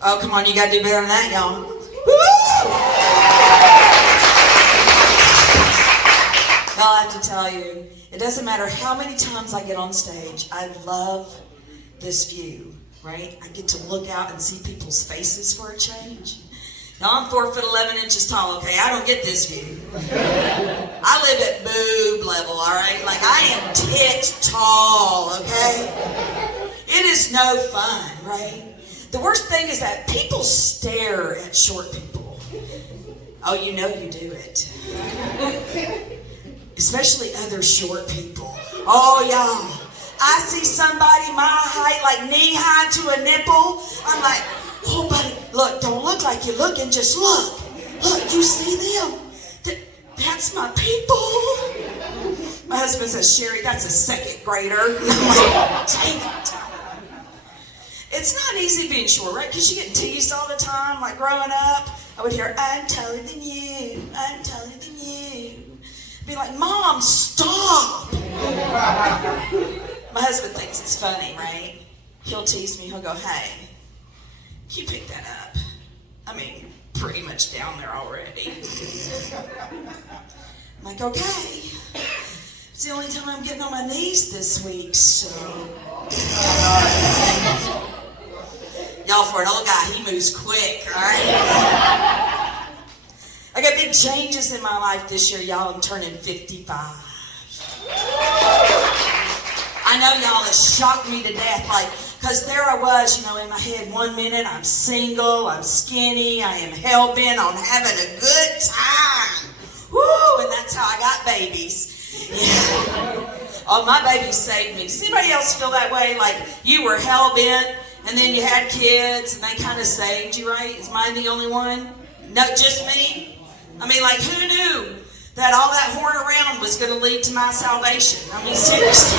Oh, come on, you gotta do better than that, y'all. Well, I have to tell you, it doesn't matter how many times I get on stage, I love this view, right? I get to look out and see people's faces for a change. Now, I'm 4'11" tall, okay? I don't get this view. I live at boob level, all right? Like, I am tit tall, okay? It is no fun, right? The worst thing is that people stare at short people. Oh, you know you do it. Especially other short people. Oh, y'all. I see somebody my height, like knee high to a nipple. I'm like, oh, buddy, look, don't look like you're looking, just look. Look, you see them? That's my people. My husband says, Sherri, that's a second grader. I'm like, dang it. It's not easy being short, right? Because you get teased all the time. Like growing up, I would hear, I'm taller than you. I'm taller than you. Be like, Mom, stop. My husband thinks it's funny, right? He'll tease me. He'll go, hey, can you pick that up? I mean, pretty much down there already. I'm like, okay. It's the only time I'm getting on my knees this week, so. Y'all, for an old guy, he moves quick, all right? I got big changes in my life this year, y'all. I'm turning 55. I know, y'all, it shocked me to death, like, because there I was, in my head, 1 minute I'm single, I'm skinny, I am hell-bent on having a good time. Woo, and that's how I got babies. Yeah. Oh, my babies saved me. Does anybody else feel that way? Like, you were hell-bent, and then you had kids, and they kind of saved you, right? Is mine the only one? No, just me? I mean, like, who knew that all that horn around was going to lead to my salvation? I mean, seriously.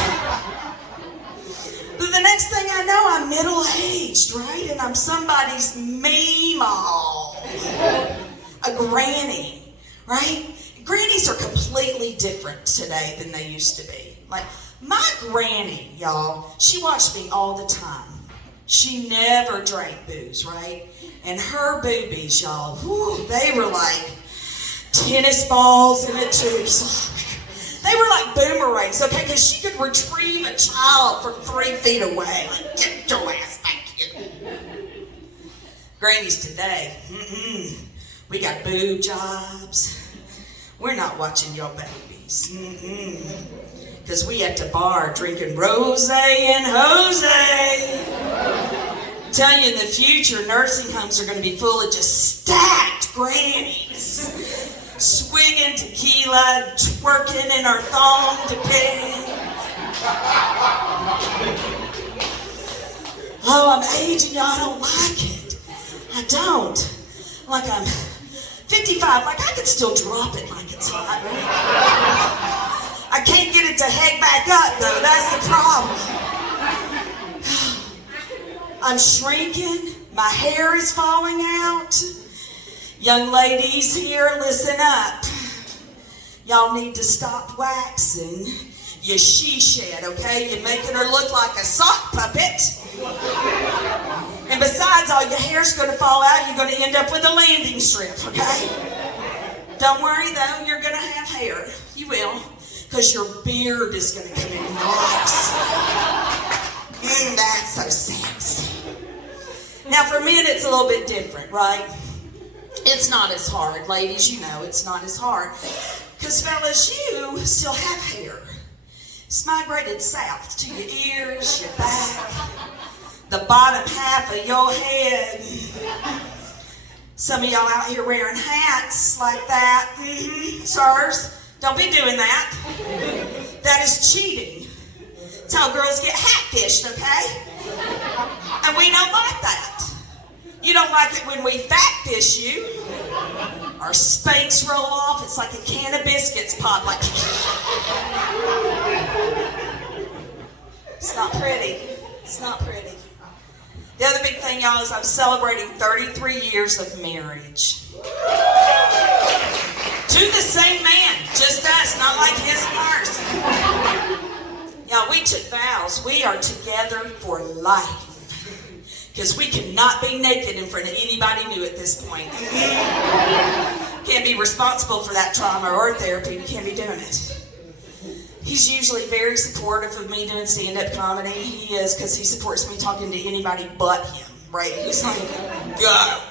But the next thing I know, I'm middle-aged, right? And I'm somebody's meemaw. A granny, right? Grannies are completely different today than they used to be. Like, my granny, y'all, she watched me all the time. She never drank booze, right? And her boobies, y'all, whew, they were like tennis balls in a tube. They were like boomerangs, okay? Because she could retrieve a child from 3 feet away. Like, get your ass back here. Grannies today, we got boob jobs. We're not watching your babies. Because we at the bar drinking rosé and Jose. I'm telling you, in the future, nursing homes are going to be full of just stacked grannies. Swigging tequila, twerking in our thong depends. Oh, I'm aging, y'all. I don't like it. I don't. Like I'm 55, like I could still drop it like it's hot. I can't get it to hang back up, though. That's the problem. I'm shrinking. My hair is falling out. Young ladies here, listen up. Y'all need to stop waxing your she-shed, okay? You're making her look like a sock puppet. And besides, all your hair's going to fall out. You're going to end up with a landing strip, okay? Don't worry, though. You're going to have hair. You will. Because your beard is going to come in nice. That's so sexy. Now, for men, it's a little bit different, right? It's not as hard. Ladies, you know it's not as hard. Because, fellas, you still have hair. It's migrated south to your ears, your back, the bottom half of your head. Some of y'all out here wearing hats like that. Sirs, don't be doing that. That is cheating. That's how girls get hat-fished, okay? And we don't like that. You don't like it when we fat-fish you. Our spanks roll off. It's like a can of biscuits pop. Like, it's not pretty. It's not pretty. The other big thing, y'all, is I'm celebrating 33 years of marriage. To the same man, just us, not like his and hers. Y'all, we took vows. We are together for life. Because we cannot be naked in front of anybody new at this point. Can't be responsible for that trauma or therapy. We can't be doing it. He's usually very supportive of me doing stand-up comedy. He is, because he supports me talking to anybody but him, right? He's like, go.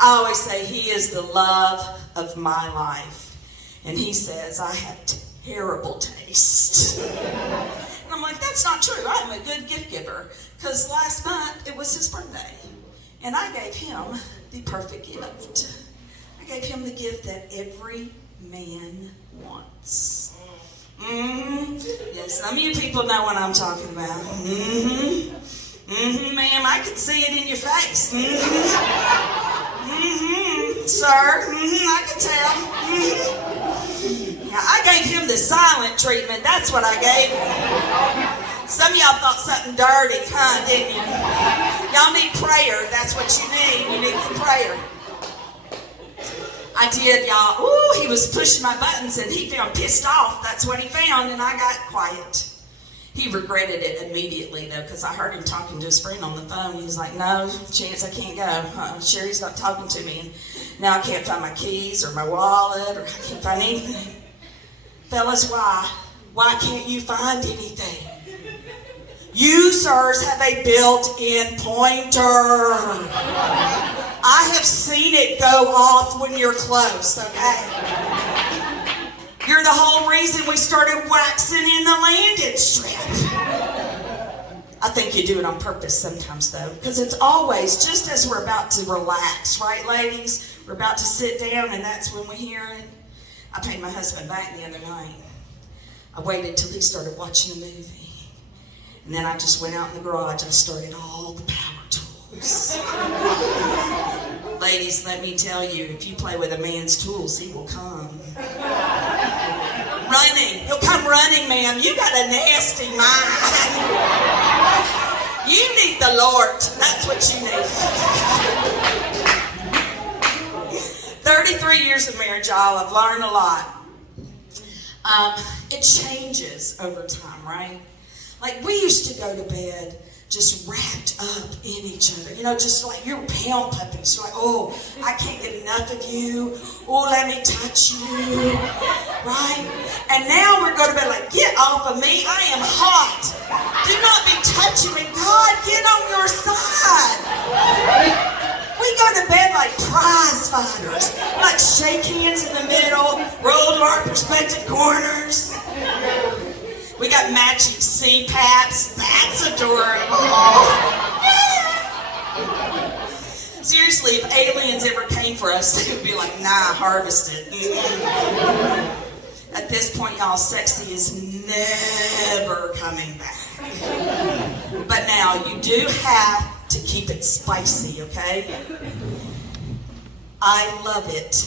I always say he is the love of my life. And he says, I have terrible taste. And I'm like, that's not true. I'm a good gift giver. Because last month, it was his birthday. And I gave him the perfect gift. I gave him the gift that every man wants. Yes, some of you people know what I'm talking about. Ma'am, I can see it in your face. Sir, I can tell. Yeah, I gave him the silent treatment. That's what I gave him. Some of y'all thought something dirty, huh, didn't you? Y'all need prayer. That's what you need. You need some prayer. I did, y'all. Ooh, he was pushing my buttons and he found pissed off. That's what he found, and I got quiet. He regretted it immediately, though, because I heard him talking to his friend on the phone. He was like, no, Chance, I can't go. Sherry's not talking to me. And now I can't find my keys or my wallet, or I can't find anything. Fellas, why? Why can't you find anything? You, sirs, have a built-in pointer. I have seen it go off when you're close, okay? You're the whole reason we started waxing in the landing strip. I think you do it on purpose sometimes, though, because it's always just as we're about to relax, right, ladies? We're about to sit down, and that's when we hear it. I paid my husband back the other night. I waited till he started watching a movie. And then I just went out in the garage. I started all the power tools. Ladies, let me tell you, if you play with a man's tools, he will come. Running. He'll come running, ma'am. You got a nasty mind. You need the Lord. That's what you need. 33 years of marriage, y'all. I've learned a lot. It changes over time, right? Like, we used to go to bed just wrapped up in each other. You know, just like you're pound puppies. You're like, oh, I can't get enough of you. Oh, let me touch you. Right? And now we're going to bed like, get off of me. I am hot. Do not be touching me. God, get on your side. We go to bed like prize fighters. Like shake hands in the middle, roll to our respective corners. We got matching CPAPs. That's adorable. Seriously, if aliens ever came for us, they would be like, nah, harvested. At this point, y'all, sexy is never coming back. But now, you do have to keep it spicy, okay? I love it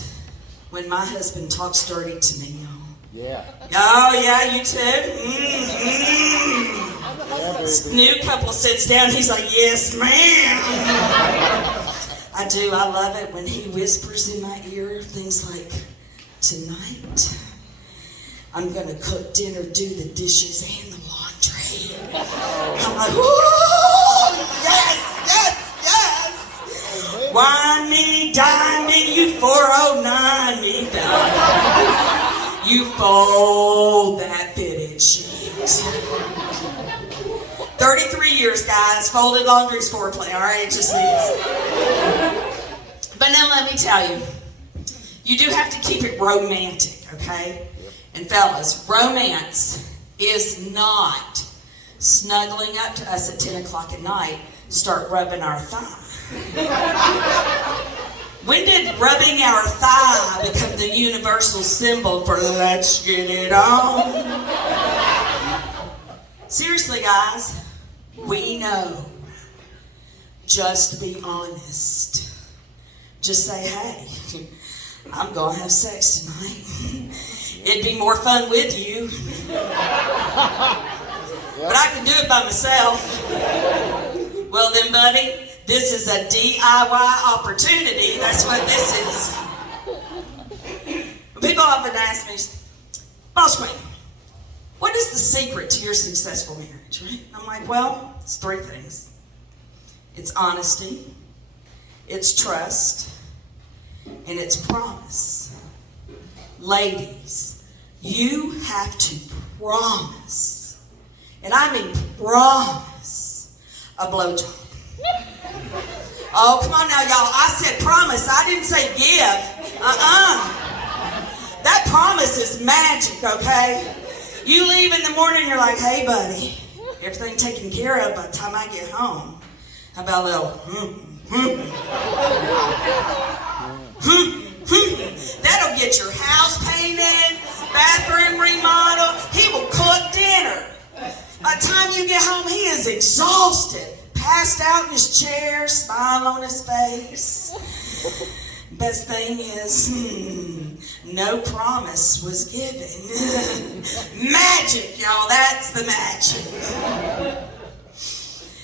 when my husband talks dirty to me, y'all. Yeah. Oh, yeah, you too? This new couple sits down, he's like, yes, ma'am. I do, I love it when he whispers in my ear things like, tonight, I'm going to cook dinner, do the dishes, and the laundry. I'm like, ooh, yes, yes, yes. Wine me, dine me, you 409 me, done. You fold that fitted sheet. 33 years, guys. Folded laundry's foreplay, all right? It just is. But now let me tell you, you do have to keep it romantic, okay? And fellas, romance is not snuggling up to us at 10 o'clock at night, start rubbing our thigh. When did rubbing our thigh become the universal symbol for let's get it on? Seriously, guys, we know. Just be honest. Just say, hey, I'm going to have sex tonight. It'd be more fun with you. But I can do it by myself. Well then, buddy, this is a DIY opportunity. That's what this is. People often ask me, Boss Queen, what is the secret to your successful marriage, right? I'm like, well, it's 3 things. It's honesty, it's trust, and it's promise. Ladies, you have to promise, and I mean promise, a blowjob. Oh, come on now, y'all. I said promise. I didn't say give. That promise is magic, okay? You leave in the morning, you're like, hey, buddy, everything taken care of by the time I get home. How about a little, That'll get your house painted, bathroom remodeled. He will cook dinner. By the time you get home, he is exhausted, passed out in his chair, smile on his face. Best thing is, no promise was given. Magic, y'all. That's the magic.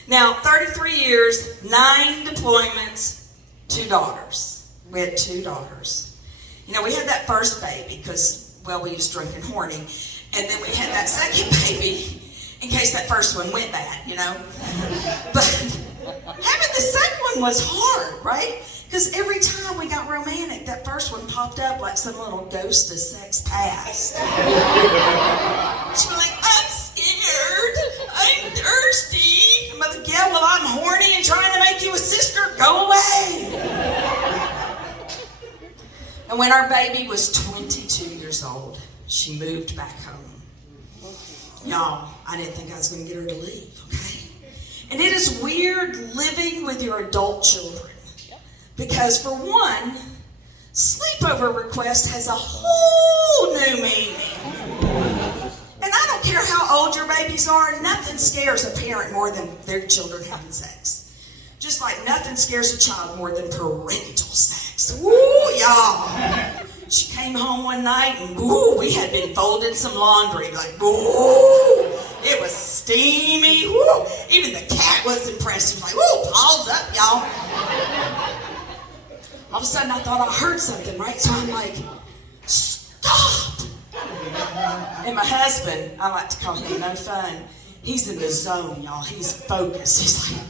Now, 33 years, 9 deployments, 2 daughters. We had 2 daughters. You know, we had that first baby because, well, we was drinking horny. And then we had that second baby in case that first one went bad, you know. But having the second one was hard, right? Because every time we got romantic, that first one popped up like some little ghost of sex past. She was like, I'm scared. I'm thirsty. I'm like, yeah, well, I'm horny and trying to make you a sister. Go away. And when our baby was 22 years old, she moved back home. Y'all, I didn't think I was going to get her to leave, okay? And it is weird living with your adult children. Because for one, sleepover request has a whole new meaning. And I don't care how old your babies are, nothing scares a parent more than their children having sex. Just like nothing scares a child more than parental sex. Woo, y'all. She came home one night and woo, we had been folding some laundry. Like, woo, it was steamy. Woo. Even the cat was impressed. She was like, woo, paws up, y'all. All of a sudden, I thought I heard something, right? So I'm like, stop! And my husband, I like to call him no fun, he's in the zone, y'all. He's focused. He's like,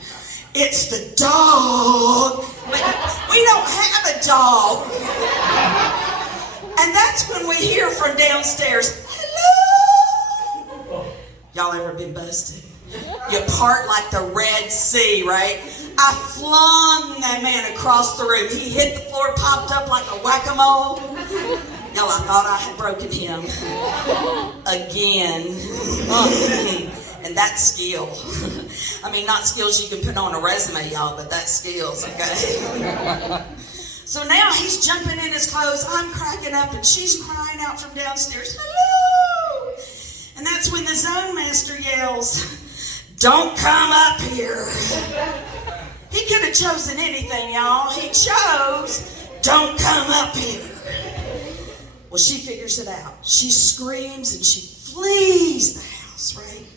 it's the dog. But we don't have a dog. And that's when we hear from downstairs, hello! Y'all ever been busted? You part like the Red Sea, right? I flung that man across the room. He hit the floor, popped up like a whack-a-mole. Y'all, I thought I had broken him. Again. And that's skill. I mean, not skills you can put on a resume, y'all, but that's skills, okay? So now he's jumping in his clothes. I'm cracking up, and she's crying out from downstairs, hello! And that's when the zone master yells, don't come up here. He could have chosen anything, y'all. He chose, don't come up here. Well, she figures it out. She screams and she flees the house, right?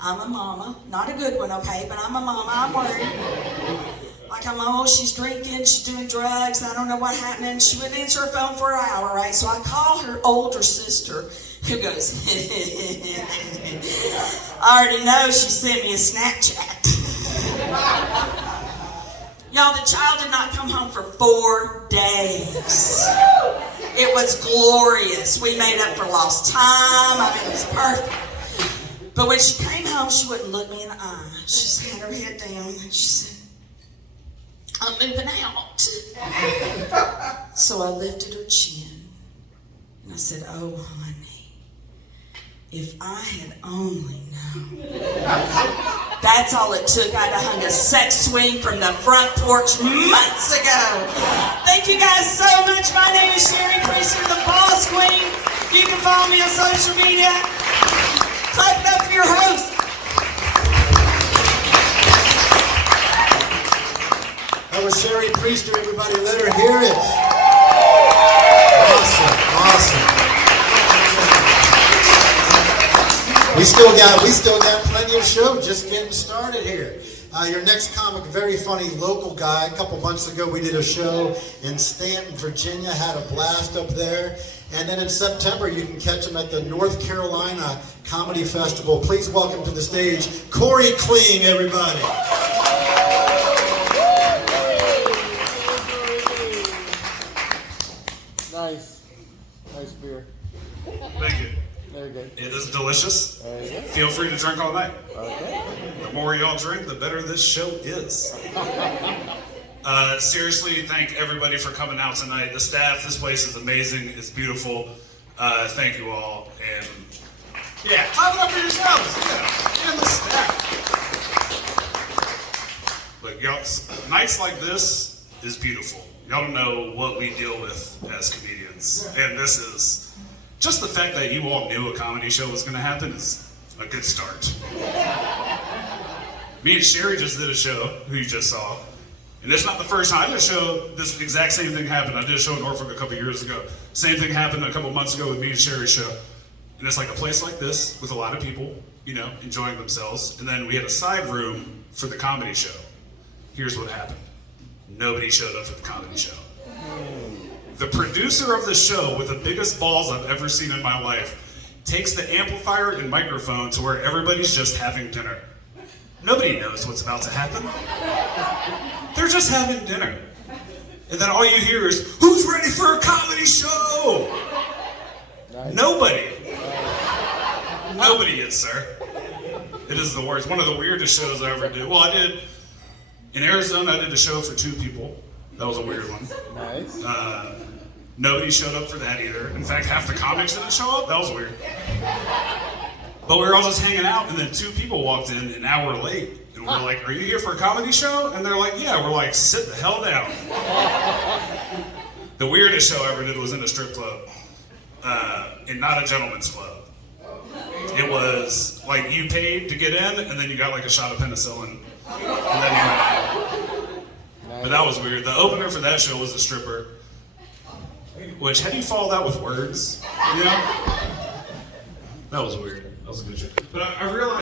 I'm a mama. Not a good one, okay? But I'm a mama. I'm worried. Like I'm, oh, she's drinking, she's doing drugs, I don't know what happened. She wouldn't answer her phone for an hour, right? So I call her older sister, who goes, I already know she sent me a Snapchat. Y'all, the child did not come home for 4 days. It was glorious. We made up for lost time. I mean, it was perfect. But when she came home, she wouldn't look me in the eye. She just had her head down and she said, I'm moving out. So I lifted her chin and I said, oh, honey, if I had only known. That's all it took. I'd have hung a sex swing from the front porch months ago. Thank you guys so much. My name is Sherri, the Boss Queen. You can follow me on social media. Clap it up for your host. That was Sherri Priester, everybody. Let her hear it. Awesome. We still got plenty of show. Just getting started here. Your next comic, very funny local guy. A couple months ago, we did a show in Stanton, Virginia. Had a blast up there. And then in September, you can catch him at the North Carolina Comedy Festival. Please welcome to the stage, Corey Kling, everybody. Very good. It is delicious. Very good. Feel free to drink all night. Okay. The more y'all drink, the better this show is. Seriously, thank everybody for coming out tonight. The staff, this place is amazing. It's beautiful. Thank you all. And yeah, clap it up for yourselves. Yeah, and the staff. But y'all, nights like this is beautiful. Y'all don't know what we deal with as comedians. And this is, just the fact that you all knew a comedy show was gonna happen is a good start. Me and Sherri just did a show, who you just saw. And it's not the first time. I did a show, this exact same thing happened. I did a show in Norfolk a couple years ago. Same thing happened a couple months ago with me and Sherri's show. And it's like a place like this with a lot of people, you know, enjoying themselves. And then we had a side room for the comedy show. Here's what happened. Nobody showed up for the comedy show. The producer of the show, with the biggest balls I've ever seen in my life, takes the amplifier and microphone to where everybody's just having dinner. Nobody knows what's about to happen. They're just having dinner. And then all you hear is, who's ready for a comedy show? Nice. Nobody. Nobody is, sir. It is the worst. One of the weirdest shows I ever did. Well, I did, in Arizona, I did a show for 2 people. That was a weird one. Nice. Nobody showed up for that either. In fact, half the comics didn't show up. That was weird. But we were all just hanging out, and then 2 people walked in an hour late. And we're like, are you here for a comedy show? And they're like, yeah. We're like, sit the hell down. The weirdest show I ever did was in a strip club. And not a gentleman's club. It was like you paid to get in, and then you got like a shot of penicillin. And then you went out. But that was weird. The opener for that show was a stripper. Which, how do you follow that with words? You know? That was weird. That was a good show. But I realized